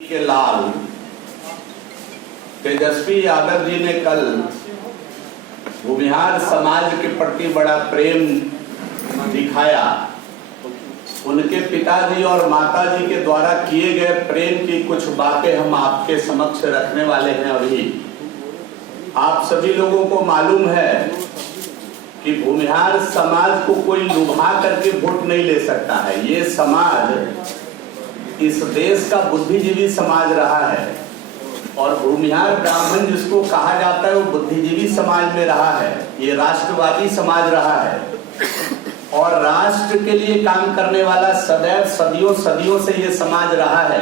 के लाल तेजस्वी यादव जी ने कल भूमिहार समाज के प्रति बड़ा प्रेम दिखाया। उनके पिताजी और माताजी के द्वारा किए गए प्रेम की कुछ बातें हम आपके समक्ष रखने वाले हैं। अभी आप सभी लोगों को मालूम है कि भूमिहार समाज को कोई लुभा करके वोट नहीं ले सकता है। ये समाज इस देश का बुद्धिजीवी समाज रहा है और भूमिहार ब्राह्मण जिसको कहा जाता है वो बुद्धिजीवी समाज में रहा है। ये राष्ट्रवादी समाज रहा है और राष्ट्र के लिए काम करने वाला सदैव सदियों से ये समाज रहा है।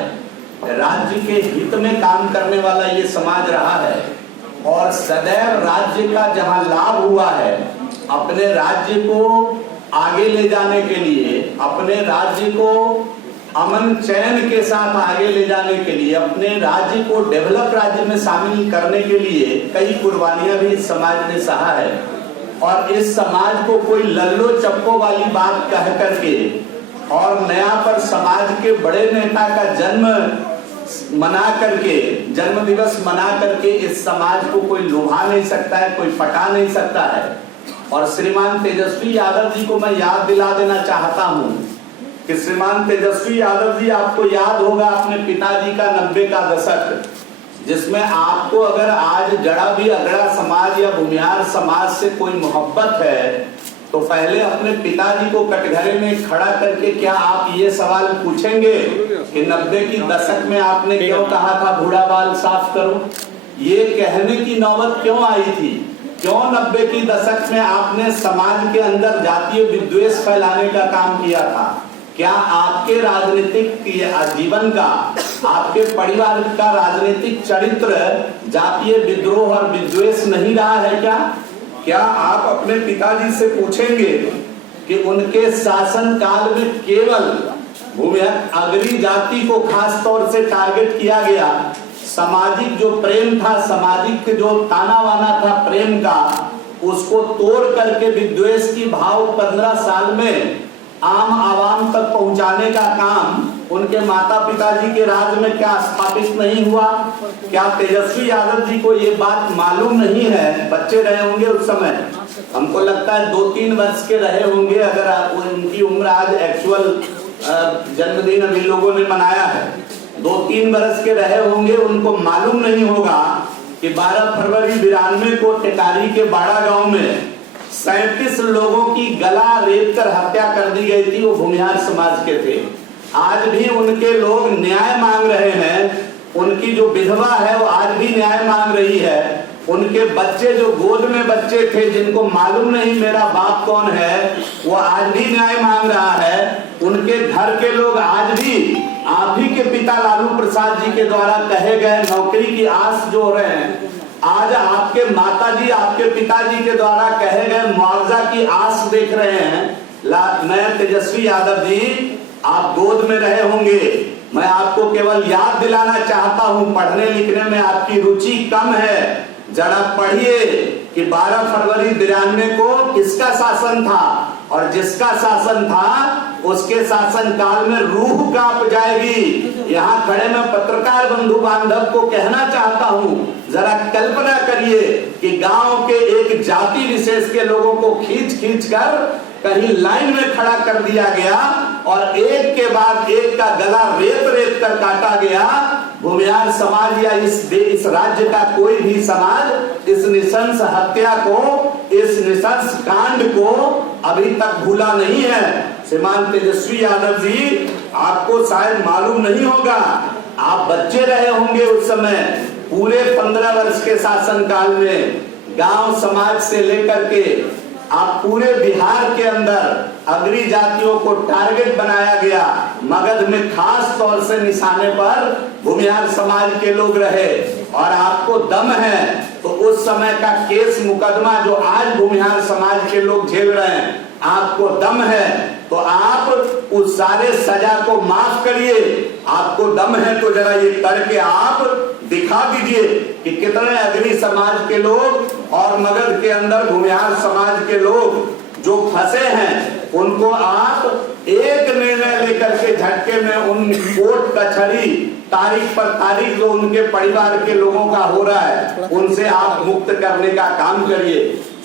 राज्य के हित में काम करने वाला ये समाज रहा है और सदैव राज्य का जहां लाभ हुआ है, अपने राज्य को आगे ले जाने के लिए, अपने राज्य को अमन चैन के साथ आगे ले जाने के लिए, अपने राज्य को डेवलप राज्य में शामिल करने के लिए कई कुर्बानियां भी इस समाज ने सहा है। और इस समाज को कोई लल्लो चप्पो वाली बात कह करके और नया पर समाज के बड़े नेता का जन्म दिवस मना करके इस समाज को कोई लुभा नहीं सकता है, कोई पटा नहीं सकता है। और श्रीमान तेजस्वी यादव जी को मैं याद दिला देना चाहता हूं कि श्रीमान तेजस्वी यादव जी, आपको याद होगा अपने पिताजी का 90 का दशक, जिसमें आपको अगर आज जड़ा भी अगड़ा समाज या भूमिहार समाज से कोई मोहब्बत है तो पहले अपने पिताजी को कटघरे में खड़ा करके क्या आप ये सवाल पूछेंगे कि 90 की दशक में आपने क्यों कहा था बूढ़ा बाल साफ करो? ये कहने की नौबत क्यों आई थी? क्यों 90 की दशक में आपने समाज के अंदर जातीय विद्वेष फैलाने का काम किया था? क्या आपके राजनीतिक जीवन का, आपके परिवार का राजनीतिक चरित्र जातीय विद्रोह और विद्वेष नहीं रहा है क्या आप अपने पिताजी से पूछेंगे कि उनके शासन काल में केवल भूमिहार अगरी जाति को खास तौर से टारगेट किया गया, सामाजिक जो प्रेम था, सामाजिक जो ताना वाना था प्रेम का, उसको तोड़ करके विद्वेष की भाव 15 साल में आम आवाम तक पहुंचाने का काम उनके माता पिताजी के राज में क्या स्थापित नहीं हुआ? क्या तेजस्वी यादव जी को ये बात मालूम नहीं है? बच्चे रहे होंगे उस समय, हमको लगता है 2-3 वर्ष के रहे होंगे, अगर उनकी उम्र आज एक्चुअल जन्मदिन अभी लोगों ने मनाया है, 2-3 वर्ष के रहे होंगे। उनको मालूम नहीं होगा कि 12 फरवरी 92 को टेकारी के बाड़ा गांव में 37 लोगों की गला रेत कर हत्या कर दी गई थी। वो भूमिहार समाज के थे। आज भी उनके लोग न्याय मांग रहे हैं। उनकी जो विधवा है वो आज भी न्याय मांग रही है। उनके बच्चे जो गोद में बच्चे थे, जिनको मालूम नहीं मेरा बाप कौन है, वो आज भी न्याय मांग रहा है। उनके घर के लोग आज भी आप ही के पिता लालू प्रसाद जी के द्वारा कहे गए नौकरी की आस जो रहे हैं, आज आपके माताजी, आपके पिताजी के द्वारा कहे गए मुआवजा की आस देख रहे हैं। मैं तेजस्वी यादव जी, आप गोद में रहे होंगे। मैं आपको केवल याद दिलाना चाहता हूं, पढ़ने लिखने में आपकी रुचि कम है, जरा पढ़िए कि 12 फरवरी 92 को किसका शासन था और जिसका शासन था उसके शासन काल में रूह कांप जाएगी। यहाँ खड़े मैं पत्रकार बंधु बांधव को कहना चाहता हूँ, जरा कल्पना करिए कि गांव के एक जाति विशेष के लोगों को खींच कर कहीं लाइन में खड़ा कर दिया गया और एक के बाद एक का गला रेत कर काटा गया। भूमिहार समाज या इस राज्य का कोई भी समाज इस नृशंस हत्या को, इस नृशंस कांड को अभी तक भूला नहीं है। श्रीमान तेजस्वी यादव जी, आपको शायद मालूम नहीं होगा, आप बच्चे रहे होंगे उस समय। पूरे 15 वर्ष के शासन काल में गांव समाज से लेकर के आप पूरे बिहार के अंदर अगरी जातियों को टारगेट बनाया गया। मगध में खास तौर से निशाने पर भूमिहार समाज के लोग रहे और आपको दम है तो उस समय का केस मुकदमा जो आज भूमिहार समाज के लोग झेल रहे हैं, आपको दम है तो आप उस सारे सजा को माफ करिए। आपको दम है तो जरा ये करके आप दिखा दीजिए कि कितने अगरी समाज के लोग और मगध के अंदर भूमिहार समाज के लोग जो फंसे हैं उनको आप एक निर्णय लेकर के झटके में उन कोर्ट कचहरी तारीख पर तारीख जो उनके परिवार के लोगों का हो रहा है उनसे आप मुक्त करने का काम करिए।